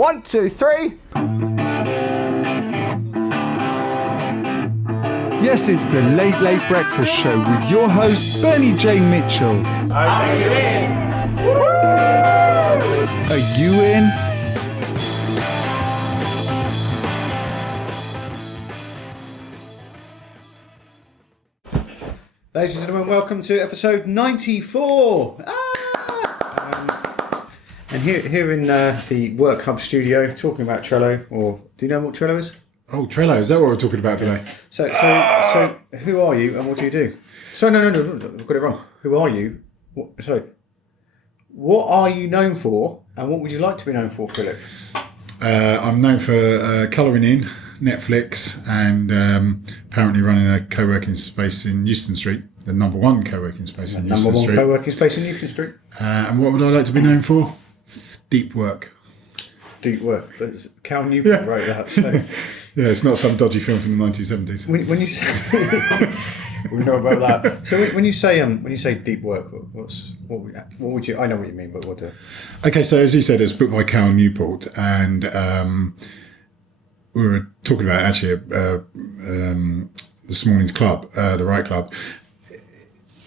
1, 2, 3. Yes, it's the Late Breakfast Show with your host, Bernie J. Mitchell. Are you in? Are you in? Ladies and gentlemen, welcome to episode 94. And here in the Work Hub studio, talking about Trello, or do you know what Trello is? Oh, Trello, is that what we're talking about today? So who are you and what do you do? Sorry, no, I've got it wrong. Who are you? What are you known for, and what would you like to be known for, Philip? I'm known for colouring in, Netflix, and apparently running a co-working space in Euston Street, the number one co-working space in Euston Street. Number one co-working space in Euston Street. And what would I like to be known for? Deep work. Deep work. Cal Newport wrote that. So. Yeah, it's not some dodgy film from the 1970s. When you say, we know about that. So when you say deep work, what would you? I know what you mean, but what do? Okay, so as you said, it's a book by Cal Newport, and we were talking about actually this morning's club, the Right Club.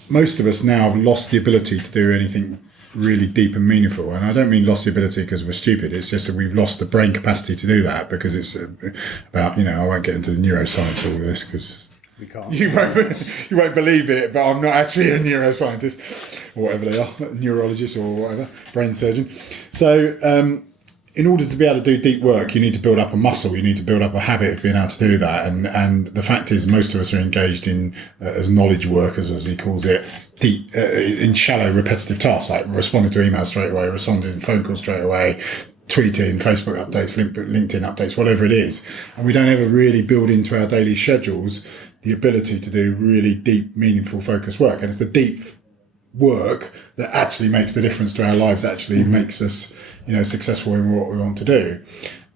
Most of us now have lost the ability to do anything really deep and meaningful, and I don't mean lost the ability because we're stupid. It's just that we've lost the brain capacity to do that, because it's about, I won't get into the neuroscience of all this because we can't. You won't believe it, but I'm not actually a neuroscientist or whatever they are, neurologist or whatever, brain surgeon. So in order to be able to do deep work, you need to build up a muscle. You need to build up a habit of being able to do that. And the fact is, most of us are engaged in, as knowledge workers, as he calls it, deep, in shallow, repetitive tasks, like responding to emails straight away, responding to phone calls straight away, tweeting, Facebook updates, LinkedIn updates, whatever it is. And we don't ever really build into our daily schedules the ability to do really deep, meaningful, focused work. And it's the deep work that actually makes the difference to our lives, actually makes us, successful in what we want to do.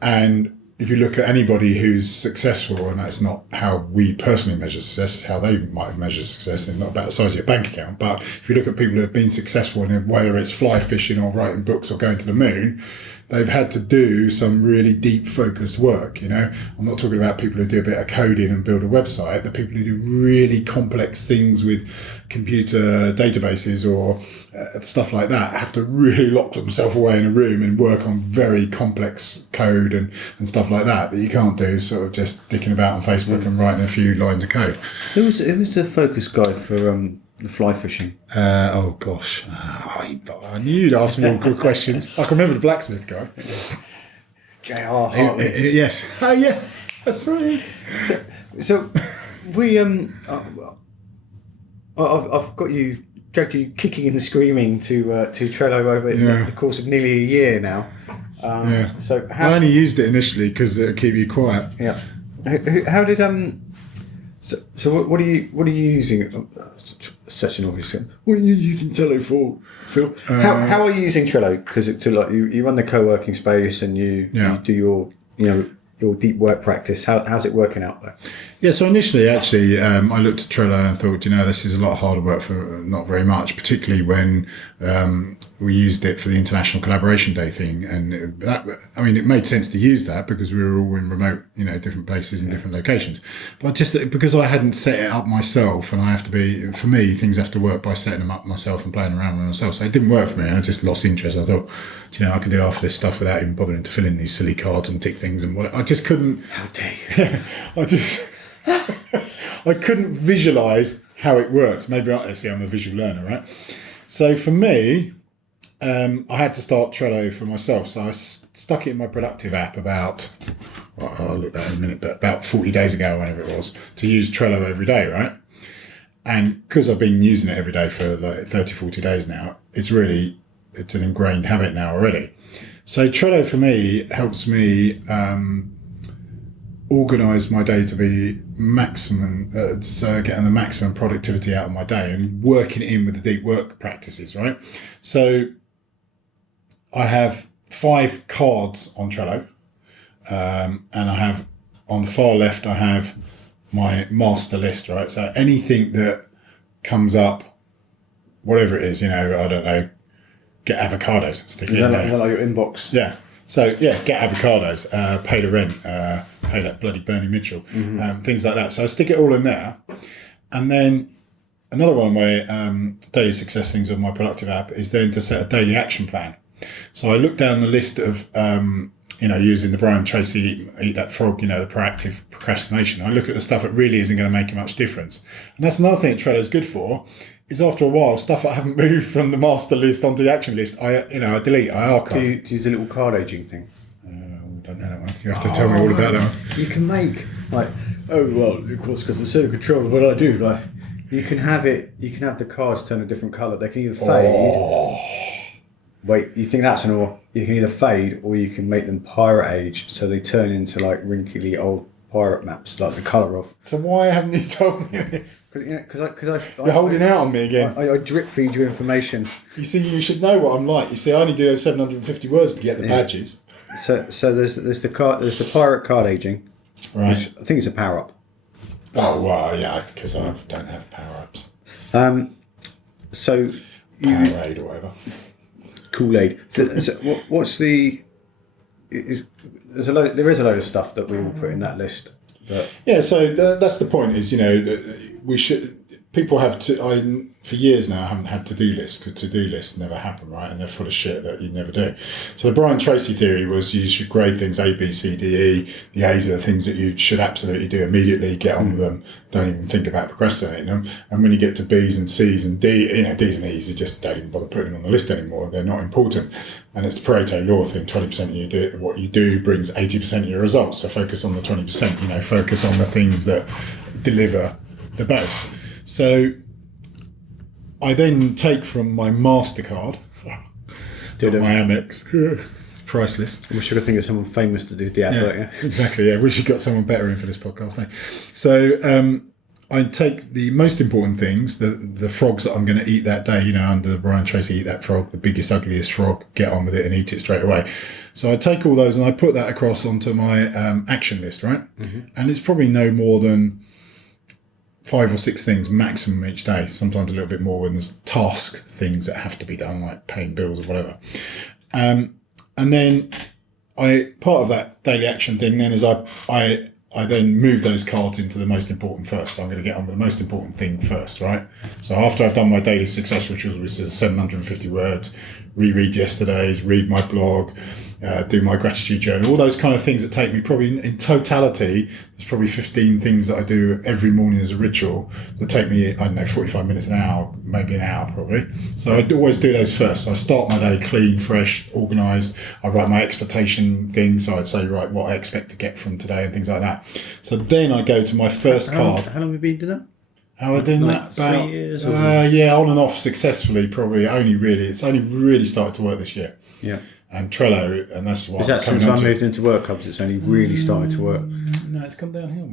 And if you look at anybody who's successful, and that's not how we personally measure success, it's how they might have measured success. It's not about the size of your bank account. But if you look at people who have been successful, in whether it's fly fishing or writing books or going to the moon, they've had to do some really deep focused work. I'm not talking about people who do a bit of coding and build a website. The people who do really complex things with computer databases or stuff like that have to really lock themselves away in a room and work on very complex code and stuff like that you can't do sort of just dicking about on Facebook and writing a few lines of code. Who was the focus guy for the fly fishing? Oh gosh, I knew you'd ask me all good questions. I can remember the blacksmith guy. J.R. Yes. Oh yeah, that's right. So we I've got you, dragged you kicking and screaming to Trello over the course of nearly a year now. So I only used it initially because it'll keep you quiet. Yeah. How did So what are you using? Such an obvious thing. What are you using Trello for, Phil? How are you using Trello? Because it's like you run the co-working space and you do your deep work practice. How's it working out there? Yeah, so initially, actually, I looked at Trello and thought, this is a lot harder work for not very much, particularly when we used it for the International Collaboration Day thing. And it made sense to use that because we were all in remote, different places and different locations. But just because I hadn't set it up myself, and for me, things have to work by setting them up myself and playing around with myself. So it didn't work for me. I just lost interest. I thought, I can do half of this stuff without even bothering to fill in these silly cards and tick things and what. I just couldn't. How dare you? I couldn't visualize how it works. Maybe I'm a visual learner, right? So for me, I had to start Trello for myself. So I stuck it in my productive app I'll look at that in a minute, but about 40 days ago, whenever it was, to use Trello every day, right? And because I've been using it every day for like 30, 40 days now, it's an ingrained habit now already. So Trello for me helps me organise my day to be maximum, so getting the maximum productivity out of my day and working it in with the deep work practices, right? So I have 5 cards on Trello, and I have on the far left, I have my master list, right? So anything that comes up, whatever it is, I don't know, get avocados, stick it in there. Is that like your inbox? Yeah. So yeah, get avocados, pay the rent, pay that bloody Bernie Mitchell, things like that. So I stick it all in there, and then another one where daily success things on my productive app is then to set a daily action plan. So I look down the list of using the Brian Tracy eat that frog, the proactive procrastination. I look at the stuff that really isn't going to make a much difference, and that's another thing that Trello's good for. Is after a while, stuff I haven't moved from the master list onto the action list, I delete, I archive. Do you use a little card aging thing? Don't know that one. You have to tell me all about that one. You can make of course, because I'm so in control of what I do. Like, you can have the cards turn a different colour. They can either fade. Wait, you think that's an or? You can either fade or you can make them pirate age, so they turn into like wrinkly old pirate maps, like the colour of. So why haven't you told me this? Because You're holding out on me again. I drip feed you information. You see, you should know what I'm like. You see, I only do 750 words to get the badges. So there's the pirate card aging, Right. which I think is a power up. Oh well, yeah, because I don't have power ups. So Powerade or whatever. Kool-Aid. So what's the? There is a load of stuff that we will put in that list. Yeah, so that's the point. Is we should. People have to. For years now, I haven't had to-do lists because to-do lists never happen, right? And they're full of shit that you never do. So the Brian Tracy theory was you should grade things A, B, C, D, E. The A's are the things that you should absolutely do immediately. Get on with them. Don't even think about procrastinating them. And when you get to B's and C's and D, D's and E's, you just don't even bother putting them on the list anymore. They're not important. And it's the Pareto law thing. 20% of what you do brings 80% of your results. So focus on the 20%. Focus on the things that deliver the most. So I then take from my MasterCard, my Amex, priceless. We should think of someone famous to do the advert. Yeah. Exactly. Yeah, we should got someone better in for this podcast. Eh? So I take the most important things, the frogs that I'm going to eat that day. Under the Brian Tracy eat that frog, the biggest, ugliest frog. Get on with it and eat it straight away. So I take all those and I put that across onto my action list, right? Mm-hmm. And it's probably no more than 5 or 6 things maximum each day, sometimes a little bit more when there's task things that have to be done, like paying bills or whatever. And then part of that daily action thing then is I then move those cards into the most important first. So I'm going to get on with the most important thing first, right? So after I've done my daily success rituals, which is 750 words, reread yesterday's, read my blog, do my gratitude journal, all those kind of things that take me probably in totality, there's probably 15 things that I do every morning as a ritual that take me, 45 minutes, an hour, maybe an hour probably. So I always do those first. So I start my day clean, fresh, organised. I write my expectation things. So I'd say, right, what I expect to get from today and things like that. So then I go to my first card. How long have you been doing that? How am I doing that? About 3 years? Yeah, on and off successfully, probably. It's only really started to work this year. Yeah. And Trello, and that's what is that since I moved into work hubs, it's only really started to work? No, it's come downhill.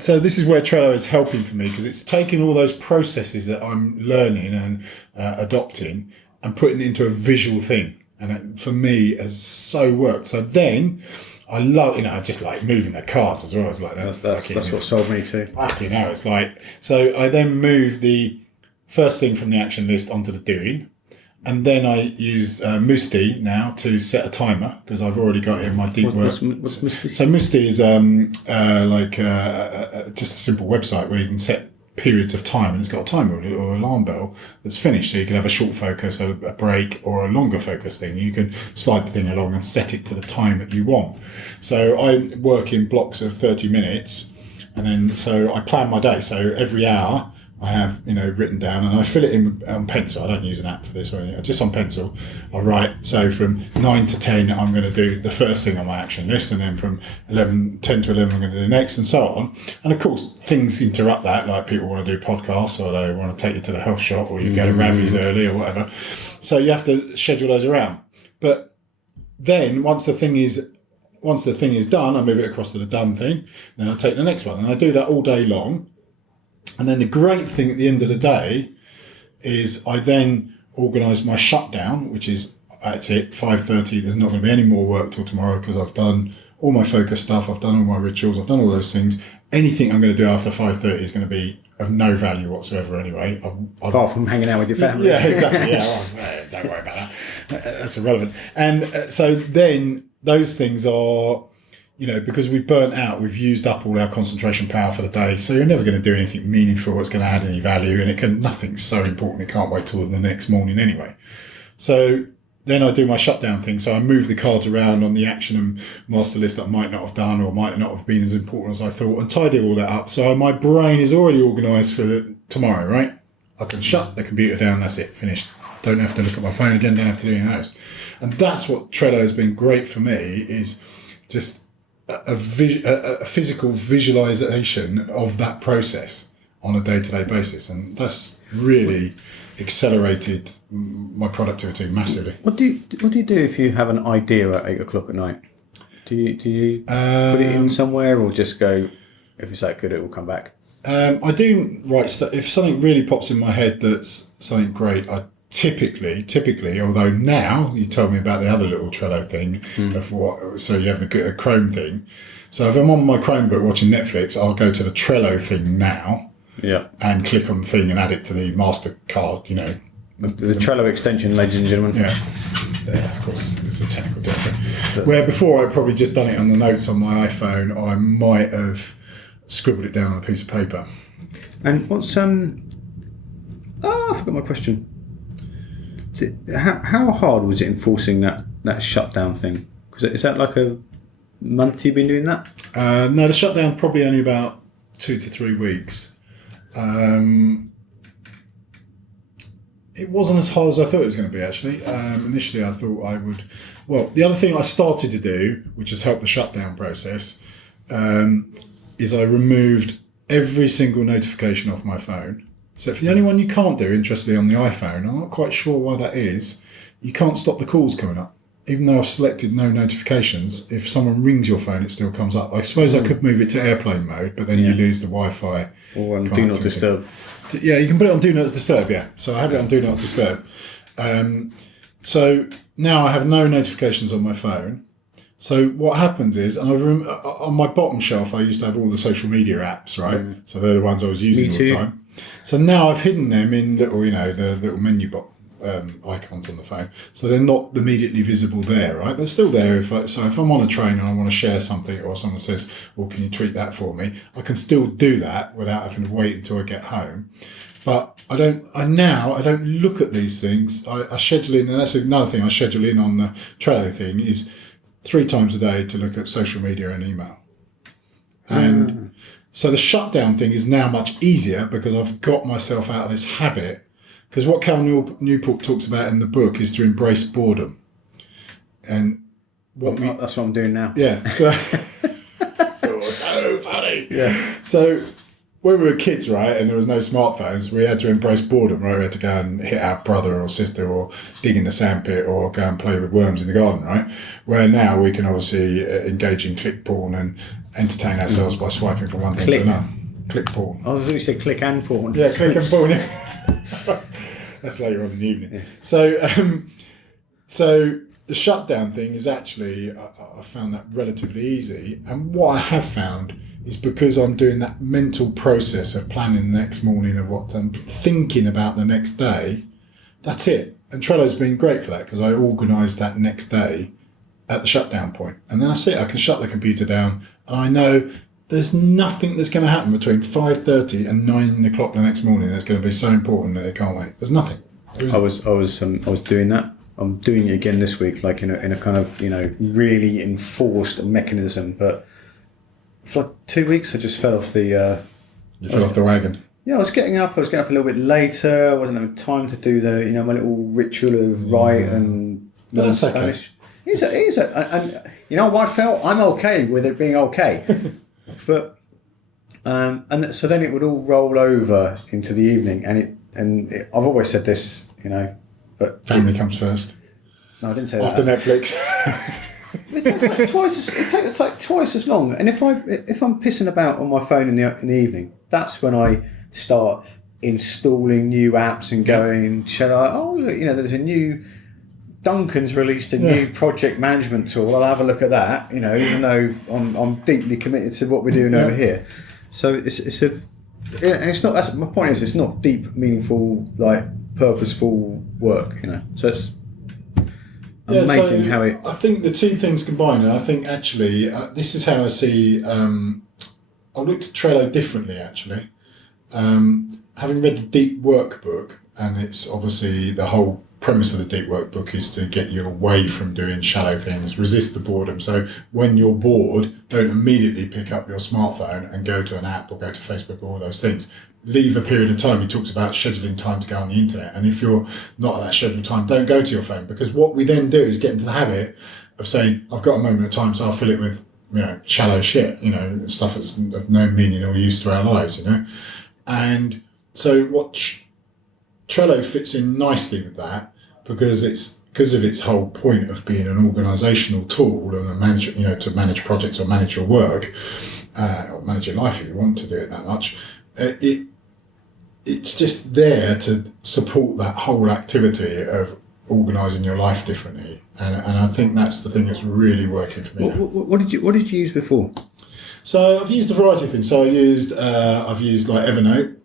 So this is where Trello is helping for me, because it's taking all those processes that I'm learning and adopting and putting it into a visual thing. And it, for me, has so worked. So then I love, I just like moving the cards as well. It's like that's what sold me too. Fucking hell, it's like, so I then move the first thing from the action list onto the doing. And then I use Musti now to set a timer, because I've already got it in my deep work. What's Musti? So Musti is just a simple website where you can set periods of time, and it's got a timer or alarm bell that's finished. So you can have a short focus, a break, or a longer focus thing. You can slide the thing along and set it to the time that you want. So I work in blocks of 30 minutes, and then so I plan my day. So every hour I have, written down, and I fill it in on pencil. I don't use an app for this or anything. Just on pencil, I write. So from 9 to 10, I'm going to do the first thing on my action list, and then from 10 to 11, I'm going to do the next, and so on. And of course, things interrupt that, like people want to do podcasts, or they want to take you to the health shop, or you go to Ravi's early, or whatever. So you have to schedule those around. But then once the thing is done, I move it across to the done thing. Then I take the next one, and I do that all day long. And then the great thing at the end of the day is I then organise my shutdown, which is, that's it, 5:30. There's not going to be any more work till tomorrow, because I've done all my focus stuff, I've done all my rituals, I've done all those things. Anything I'm going to do after 5:30 is going to be of no value whatsoever anyway. Apart from hanging out with your family. Yeah, exactly. Yeah, well, don't worry about That's irrelevant. And so then those things are, because we've burnt out, we've used up all our concentration power for the day. So you're never going to do anything meaningful that's going to add any value, and nothing's so important. It can't wait till the next morning anyway. So then I do my shutdown thing. So I move the cards around on the action and master list that I might not have done or might not have been as important as I thought, and tidy all that up. So my brain is already organised for tomorrow, right? I can shut the computer down. That's it. Finished. Don't have to look at my phone again. Don't have to do anything else. And that's what Trello has been great for me, is just a physical visualization of that process on a day-to-day basis, and that's really accelerated my productivity massively. What do you do if you have an idea at 8 o'clock at night? Do you put it in somewhere, or just go, if it's that good, it will come back? I do write stuff. If something really pops in my head that's something great, I typically, although now you told me about the other little Trello thing of what, so you have the Chrome thing. So if I'm on my Chromebook watching Netflix, I'll go to the Trello thing now, and click on the thing and add it to the MasterCard. The Trello extension, ladies and gentlemen. Yeah, of course, it's a technical difference. Where before I'd probably just done it on the notes on my iPhone, or I might have scribbled it down on a piece of paper. And what's I forgot my question. How hard was it enforcing that shutdown thing? Because is that like a month you've been doing that? No, the shutdown probably only about 2 to 3 weeks. It wasn't as hard as I thought it was going to be, actually. Initially, I thought I would. Well, the other thing I started to do, which has helped the shutdown process, is I removed every single notification off my phone. So for the only one you can't do, interestingly, on the iPhone, I'm not quite sure why that is, you can't stop the calls coming up. Even though I've selected no notifications, if someone rings your phone, it still comes up. I suppose I could move it to airplane mode, but then you lose the Wi-Fi. Or do not disturb. Yeah, you can put it on do not disturb, So I have it on do not disturb. So now I have no notifications on my phone. So what happens is, and on my bottom shelf, I used to have all the social media apps, right? So they're the ones I was using all the time. So now I've hidden them in little, the little menu box icons on the phone. So they're not immediately visible there, right? They're still there. If I'm on a train and I want to share something, or someone says, well, can you tweet that for me? I can still do that without having to wait until I get home. But I don't look at these things. I schedule in, and that's another thing I schedule in on the Trello thing, is 3 times a day to look at social media and email. And so the shutdown thing is now much easier because I've got myself out of this habit. Because what Cal Newport talks about in the book is to embrace boredom. And that's what I'm doing now. Yeah. So, so funny. Yeah. So when we were kids, right, and there was no smartphones, we had to embrace boredom, right? We had to go and hit our brother or sister, or dig in the sandpit, or go and play with worms in the garden, right? Where now we can obviously engage in click porn and entertain ourselves by swiping from one thing to another. Click porn. I was going to say click and porn. Yeah, click and porn. That's later on in the evening. Yeah. So the shutdown thing is actually, I found that relatively easy. And what I have found is, because I'm doing that mental process of planning the next morning of what I'm thinking about the next day, that's it. And Trello's been great for that, because I organise that next day at the shutdown point. And then that's it. I can shut the computer down, and I know there's nothing that's going to happen between 5:30 and 9 o'clock the next morning that's going to be so important that it can't wait. There's nothing. I was doing that. I'm doing it again this week, like in a kind of really enforced mechanism. But for like 2 weeks, I just fell off the. You fell off the wagon. Yeah, I was getting up a little bit later. I wasn't having time to do my little ritual of write and learn Spanish. Okay. It is, and you know what, Phil? I'm okay with it being okay. But and so then it would all roll over into the evening, and I've always said this, but family comes first. No, I didn't say after that. After Netflix. It takes like twice as long. And if I'm pissing about on my phone in the evening, that's when I start installing new apps and going, shall I? Oh, look, there's a new. Duncan's released a new project management tool. I'll have a look at that. Even though I'm deeply committed to what we're doing over here. So it's not. That's my point. Is it's not deep, meaningful, like purposeful work. So it's amazing how it. I think the two things combined. I think actually this is how I see. I looked at Trello differently actually. Having read the Deep Work book, and it's obviously the whole premise of the Deep Work book is to get you away from doing shallow things, resist the boredom. So when you're bored, don't immediately pick up your smartphone and go to an app or go to Facebook or all those things. Leave a period of time. He talks about scheduling time to go on the internet. And if you're not at that scheduled time, don't go to your phone, because what we then do is get into the habit of saying, I've got a moment of time, so I'll fill it with, shallow shit, stuff that's of no meaning or use to our lives, And so what Trello fits in nicely with that, because of its whole point of being an organisational tool and a manager, to manage projects or manage your work, or manage your life if you want to do it that much. It's just there to support that whole activity of organising your life differently, and I think that's the thing that's really working for me. What did you use before? So I've used a variety of things. So I've used like Evernote,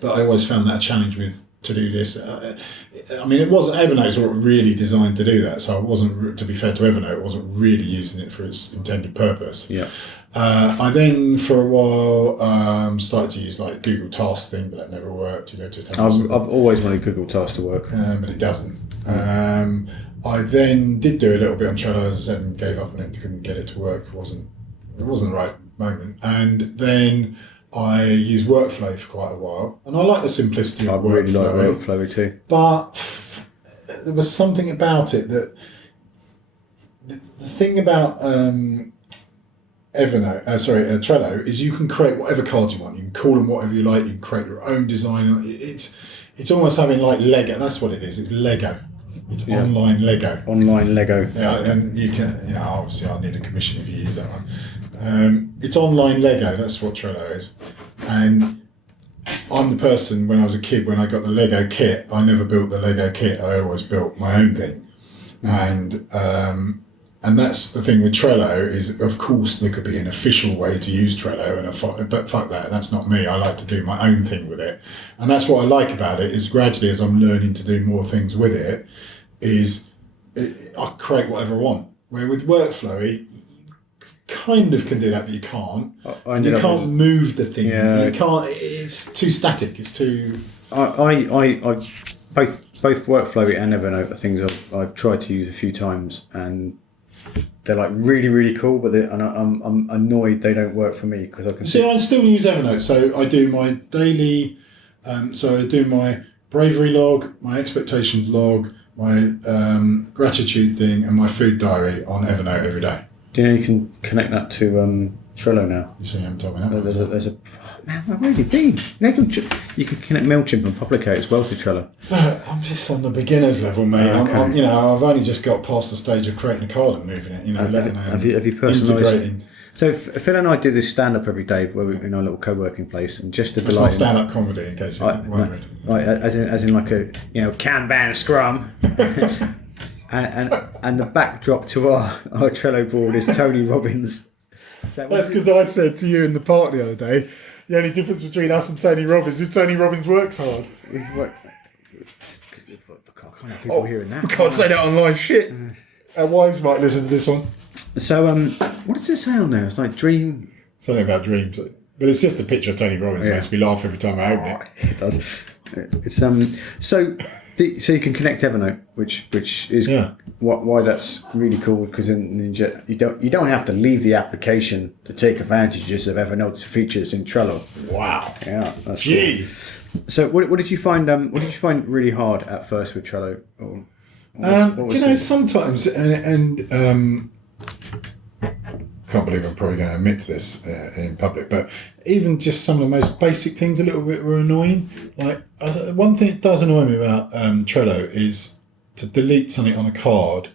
but I always found that a challenge with to-do lists. Evernote's not really designed to do that. So I wasn't, to be fair to Evernote, I wasn't really using it for its intended purpose. Yeah. I then for a while started to use like Google Tasks thing, but that never worked. I've always wanted Google Tasks to work, but it doesn't. I then did do a little bit on Trello, as I said, and gave up on it. Couldn't get it to work. It wasn't the right moment. And then I used Workflow for quite a while, and I like the simplicity of Workflow. I really like Workflow too. But there was something about it that the thing about Trello is you can create whatever cards you want. You can call them whatever you like. You can create your own design. It's almost having like Lego. That's what it is. It's Lego. It's online Lego. Online Lego. Yeah, and you can, obviously I'll need a commission if you use that one. It's online Lego. That's what Trello is. And I'm the person, when I was a kid, when I got the Lego kit, I never built the Lego kit. I always built my own thing. And that's the thing with Trello is, of course, there could be an official way to use Trello, but fuck that. That's not me. I like to do my own thing with it. And that's what I like about it, is gradually as I'm learning to do more things with it, I create whatever I want. Where with Workflow, you kind of can do that, but you can't. You can't move the thing. Yeah. You can't. It's too static. It's too. I both Workflow and Evernote are things I've tried to use a few times, and they're like really, really cool, but I'm annoyed they don't work for me, because I can see. I still use Evernote, so I do my daily. So I do my bravery log, my expectations log, my gratitude thing, and my food diary on Evernote every day. Do you know you can connect that to Trello now? You see, I'm talking about. There's a man. Where have you been? You can connect MailChimp and Publicate as well to Trello. I'm just on the beginner's level, mate. Okay. I've only just got past the stage of creating a card and moving it. Have you personalised? Integrating. So Phil and I do this stand-up every day where we're in our little co-working place, and just to delight. It's not stand-up comedy, in case you wondered. Right, as in like a Kanban Scrum. And the backdrop to our Trello board is Tony Robbins. So that's because I said to you in the park the other day, the only difference between us and Tony Robbins is Tony Robbins works hard. I can't have people hearing that. We can't say that on live shit. Our wives might listen to this one. So, what does it say on there? It's like dream. Something about dreams, but it's just a picture of Tony Robbins. It makes me laugh every time I open it. It does. It's so you can connect Evernote, which is why that's really cool, because you don't have to leave the application to take advantages of Evernote's features in Trello. Wow. Yeah, that's cool. So, what did you find? What did you find really hard at first with Trello? Sometimes and can't believe I'm probably going to admit to this in public, but even just some of the most basic things a little bit were annoying. Like, one thing that does annoy me about Trello is to delete something on a card,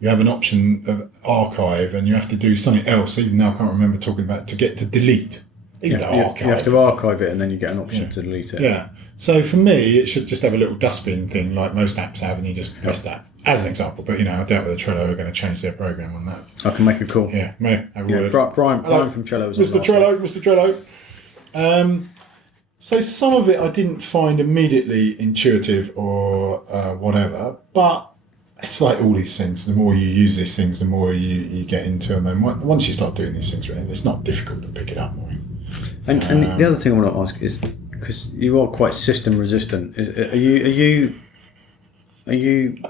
you have an option of archive, and you have to do something else. Even now I can't remember talking about to get to delete. You have to archive it, and then you get an option to delete it. Yeah. So for me, it should just have a little dustbin thing like most apps have, and you just press that. As an example, but I doubt whether Trello are going to change their program on that. I can make a call. Yeah, I would. Brian from Trello was Mr. Trello. So some of it I didn't find immediately intuitive or whatever, but it's like all these things. The more you use these things, the more you get into them. And once you start doing these things, it's not difficult to pick it up more. And the other thing I want to ask is, because you are quite system resistant, are you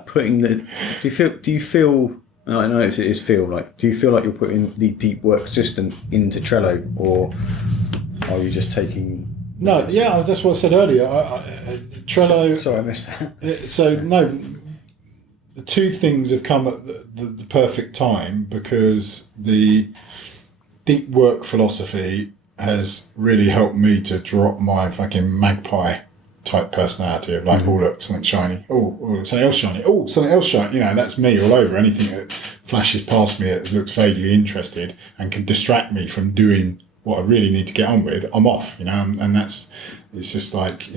putting the? Do you feel? I know it is feel like. Do you feel like you're putting the deep work system into Trello, or are you just taking? No, yeah, that's what I said earlier. Trello. Sorry, I missed that. So no, the two things have come at the perfect time, because the deep work philosophy has really helped me to drop my fucking magpie type personality of like, oh look, something shiny, oh something else shiny, oh something else shiny. That's me all over. Anything that flashes past me that looks vaguely interested and can distract me from doing what I really need to get on with, I'm off. And it's just like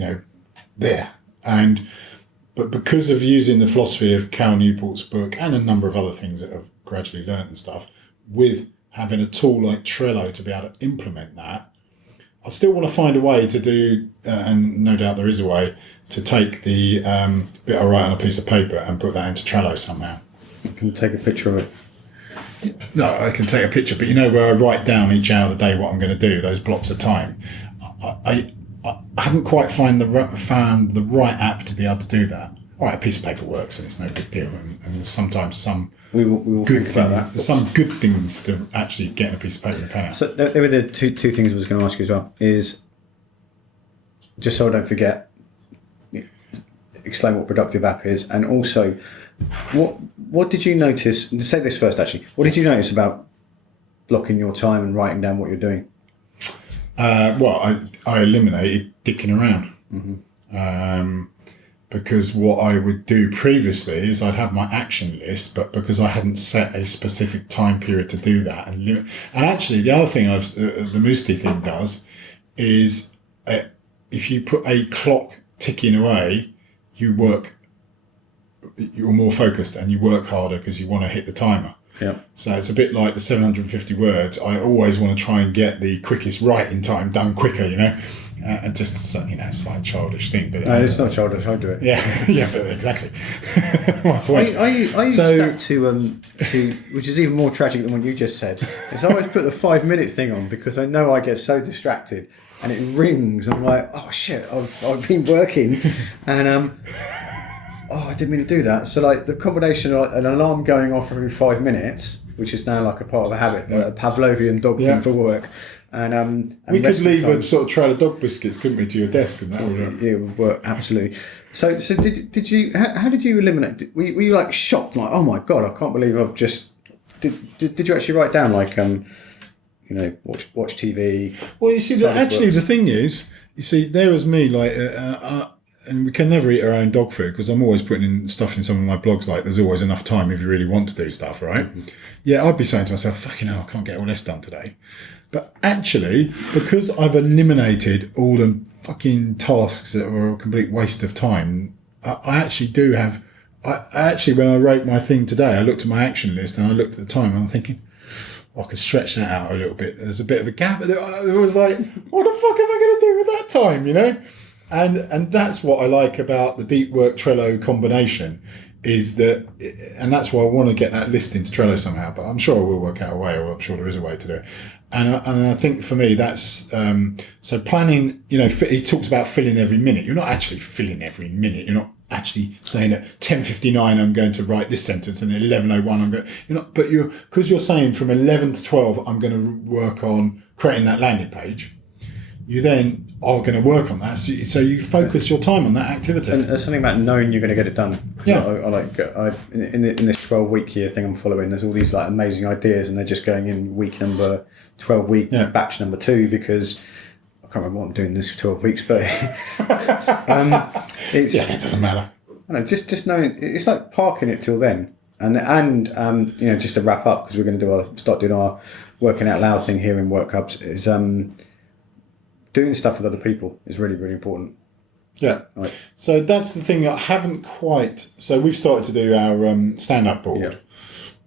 there. But because of using the philosophy of Cal Newport's book and a number of other things that I've gradually learned and stuff, with having a tool like Trello to be able to implement that, I still want to find a way to do, and no doubt there is a way, to take the bit I write on a piece of paper and put that into Trello somehow. You can take a picture of it. No, I can take a picture, but where I write down each hour of the day what I'm going to do, those blocks of time. I haven't quite found the right app to be able to do that. All right, a piece of paper works and it's no big deal, and there's sometimes some we will good think about that. There's some good things to actually getting a piece of paper and a pen out. So there were the two things I was going to ask you as well. Is just so I don't forget, explain what productive app is, and also what did you notice? Say this first, actually. What did you notice about blocking your time and writing down what you're doing? Well, I eliminated dicking around. Because what I would do previously is I'd have my action list, but because I hadn't set a specific time period to do that, and actually the other thing the Moosty thing does is if you put a clock ticking away, you're more focused and you work harder because you want to hit the timer. Yeah. So it's a bit like the 750 words. I always want to try and get the quickest writing time done quicker, and just, it's like a childish thing. But no, it's not childish. I do it. Yeah, but exactly. My point. I use that to which is even more tragic than what you just said. Is I always put the 5-minute thing on because I know I get so distracted and it rings. I'm like, oh shit, I've been working, and I didn't mean to do that. So like the combination of an alarm going off every 5 minutes, which is now like a part of a habit, like a Pavlovian dog thing for work. And we could leave a sort of trail of dog biscuits, couldn't we, to your desk, and that would work. It would work absolutely. So did you? How did you eliminate? Were you like shocked, like, oh my god, I can't believe I've just? Did you actually write down like watch TV? Well, you see, the thing is, there was me, like, and we can never eat our own dog food because I'm always putting in stuff in some of my blogs, like there's always enough time if you really want to do stuff, right? Mm-hmm. Yeah, I'd be saying to myself, fucking hell, I can't get all this done today. But actually, because I've eliminated all the fucking tasks that were a complete waste of time, I actually do have... when I wrote my thing today, I looked at my action list and I looked at the time and I'm thinking, I could stretch that out a little bit. There's a bit of a gap. It was like, what the fuck am I going to do with that time, And that's what I like about the deep work Trello combination, is that, and that's why I want to get that list into Trello somehow, but I'm sure I will work out a way, or I'm sure there is a way to do it. And I think for me, that's, so planning, he talks about filling every minute. You're not actually filling every minute. You're not actually saying at 10:59 I'm going to write this sentence and at 11:01 I'm going, because you're saying from 11 to 12 I'm going to work on creating that landing page. You then are going to work on that, so you focus your time on that activity. And there's something about knowing you're going to get it done. Yeah. In this 12-week year thing I'm following, there's all these like amazing ideas, and they're just going in week number 12 week batch number 2, because I can't remember what I'm doing this 12 weeks, but it's it doesn't matter. I know, just knowing it's like parking it till then, and just to wrap up, because we're going to start doing our working out loud thing here in Work Hubs, is doing stuff with other people is really, really important. Yeah. Right. So that's the thing that I haven't quite... So we've started to do our stand-up board. Yeah.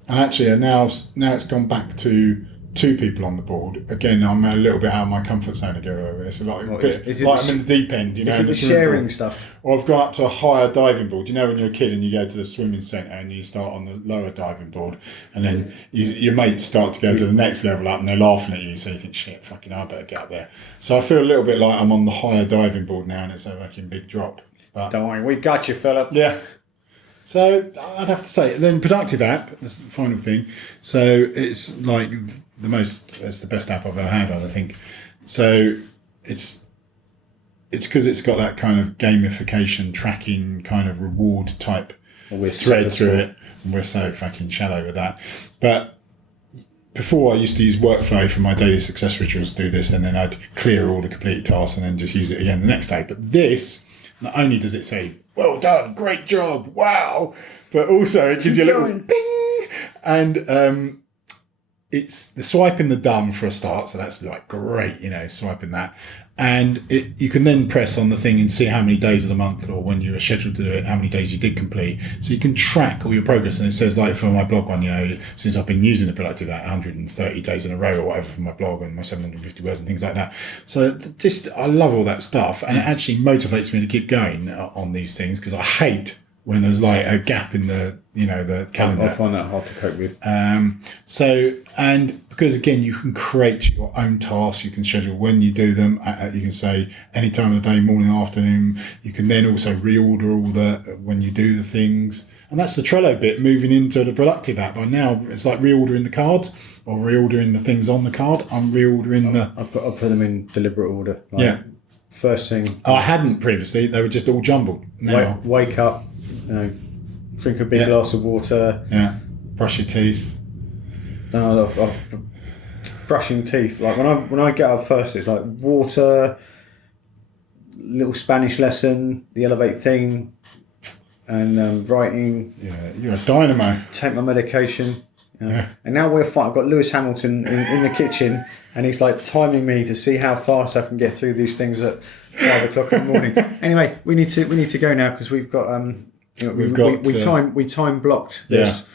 And actually now it's gone back to 2 people on the board, again, I'm a little bit out of my comfort zone to go over this. Like, is it like I'm in the deep end, you know. Is it the sharing stuff? Or I've gone up to a higher diving board. You know, when you're a kid and you go to the swimming centre and you start on the lower diving board, and then your mates start to go to the next level up and they're laughing at you, so you think, shit, fucking I better get up there. So I feel a little bit like I'm on the higher diving board now and it's a fucking big drop. But Don't worry, we got you, Philip. yeah. So I'd have to say, then Productive app, that's the final thing. So it's like it's the best app I've ever had on, I think. So it's because it's got that kind of gamification, tracking, kind of reward type thread through it. And we're so fucking shallow with that. But before I used to use workflow for my daily success rituals to do this, and then I'd clear all the completed tasks and then just use it again the next day. But this, not only does it say, well done, great job, wow, but also it gives you a little ping, and it's the swiping the thumb for a start, so that's like great, you know, swiping that, and you can then press on the thing and see how many days of the month, or when you were scheduled to do it, how many days you did complete, so you can track all your progress. And it says, like for my blog one, you know, since I've been using the Productive app 130 days in a row or whatever for my blog and my 750 words and things like that. So just I love all that stuff, and it actually motivates me to keep going on these things, because I hate when there's like a gap in the, you know, the calendar. I find that hard to cope with. So, and because again, you can create your own tasks, you can schedule when you do them. You can say any time of the day, morning, afternoon. You can then also reorder all when you do the things. And that's the Trello bit, moving into the Productive app. By now, it's like reordering the cards or reordering the things on the card. I'm reordering I put them in deliberate order. Like, yeah. First thing. I hadn't previously. They were just all jumbled. Now, Wake up, you know, drink a big glass of water. Yeah. Brush your teeth. No, brushing teeth. Like when I get up first, it's like water, little Spanish lesson, the Elevate thing, and writing. Yeah, you're a dynamo. Take my medication. Yeah. And now we're fine. I've got Lewis Hamilton in the kitchen, and he's like timing me to see how fast I can get through these things at 5 o'clock in the morning. Anyway, we need to go now, because we've got we time blocked this,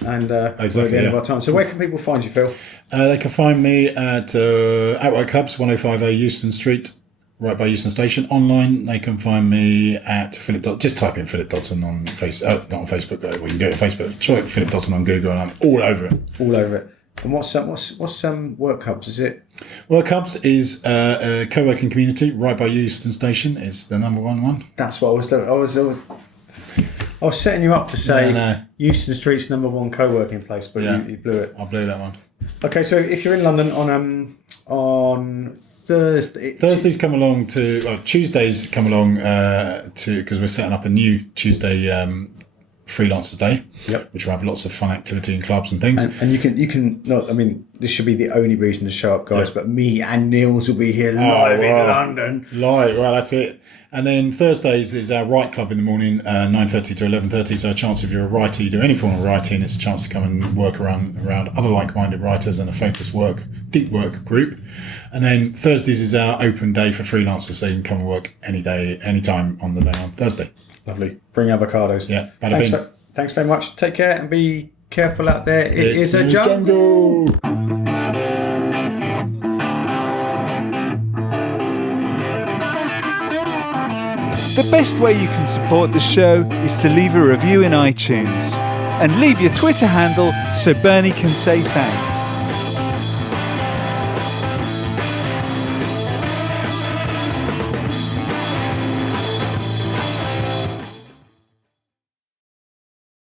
and exactly, we're at the end of our time. So where can people find you, Phil? They can find me at Outright Cubs, 105A Euston Street, right by Euston Station. Online, they can find me at Philip Dodson. Just type in Philip Dodson on Facebook. Not on Facebook. You can go to Facebook. Try Philip Dodson on Google, and I'm all over it. All over it. And what's Work Hubs? Is it? Work Hubs is a co-working community right by Euston Station. It's the number one. That's what I was setting you up to say. No. Euston Street's number 1 co-working place, but you blew it. I blew that one. Okay, so if you're in London on Thursday, Thursdays come along to Tuesdays come along to, because we're setting up a new Tuesday Freelancers Day, which will have lots of fun activity in clubs and things. And you can not. I mean, this should be the only reason to show up, guys. But me and Niels will be here live in London. Live, well, that's it. And then Thursdays is our Write Club in the morning, 9:30 to 11:30. So a chance, if you're a writer, you do any form of writing, it's a chance to come and work around other like-minded writers and a focused deep work group. And then Thursdays is our open day for freelancers, so you can come and work any day, any time on the day on Thursday. Lovely. Bring avocados. Yeah. Thanks very much. Take care and be careful out there. It is a jungle. The best way you can support the show is to leave a review in iTunes and leave your Twitter handle so Bernie can say thanks.